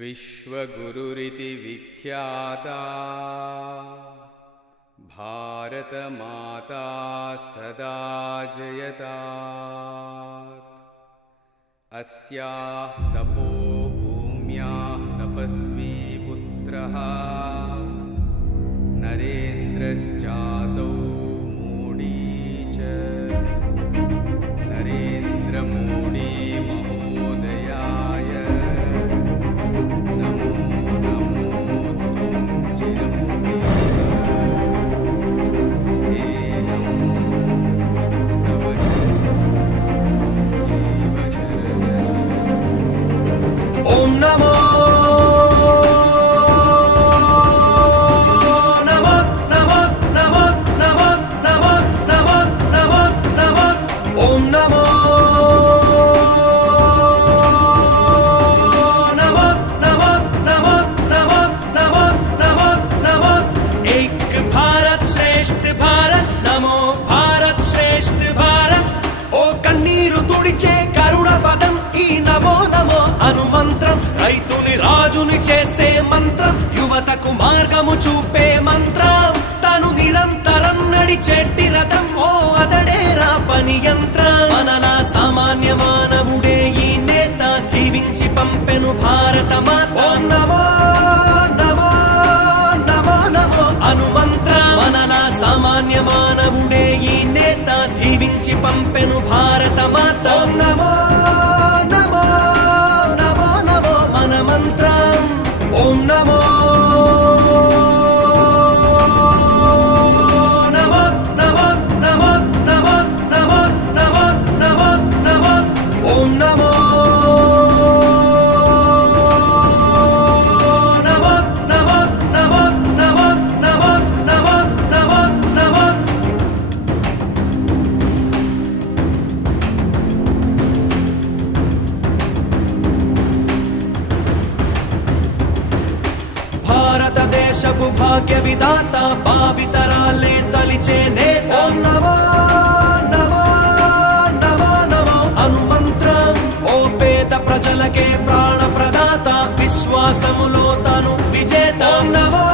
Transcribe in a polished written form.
विश्वगुरुरिति विख्याता भारतमाता सदा जयतात्। अस्याः तपोभूम्याः तपस्वी पुत्रः नरेन्द्रश्चासौ मोडी च। नरेन्द्र मोडी महोदयाय नमो नमो तुम हे नमो तव जीव शरद। ओम नमो రైతుని రాజుని చేసే మంత్రం, యువతకు మార్గము చూపే మంత్రం, తను నిరంతరం నడిచేటి రథం, ఓ అతడేరా పని యంత్రం. మనలా సామాన్య మానవుడే ఈ నేత, దీవించి పంపెను భారత మాత. ఓం నమో నమో నమో నమో హనుమంత్రం. మనలా సామాన్య మానవుడే ఈ నేత, దీవించి పంపెను భారత మాత. ఓం నమో నమో మంత్రం. ఓం నమో నమో నమో నమో నమో నమో నమో నమో నమో ఓం నమో నమో నమో నమో నమో నమో నమో నమో నమో. భారతదేశపు భాగ్య విధాత, భావితరాలే తలిచే నేత. ఓం నమో నమో నమో నమో హనుమంత్రం. ఓ పేద ప్రజలకే ప్రాణ ప్రదాత, విశ్వాసములో తను విజేత. ఓం నమో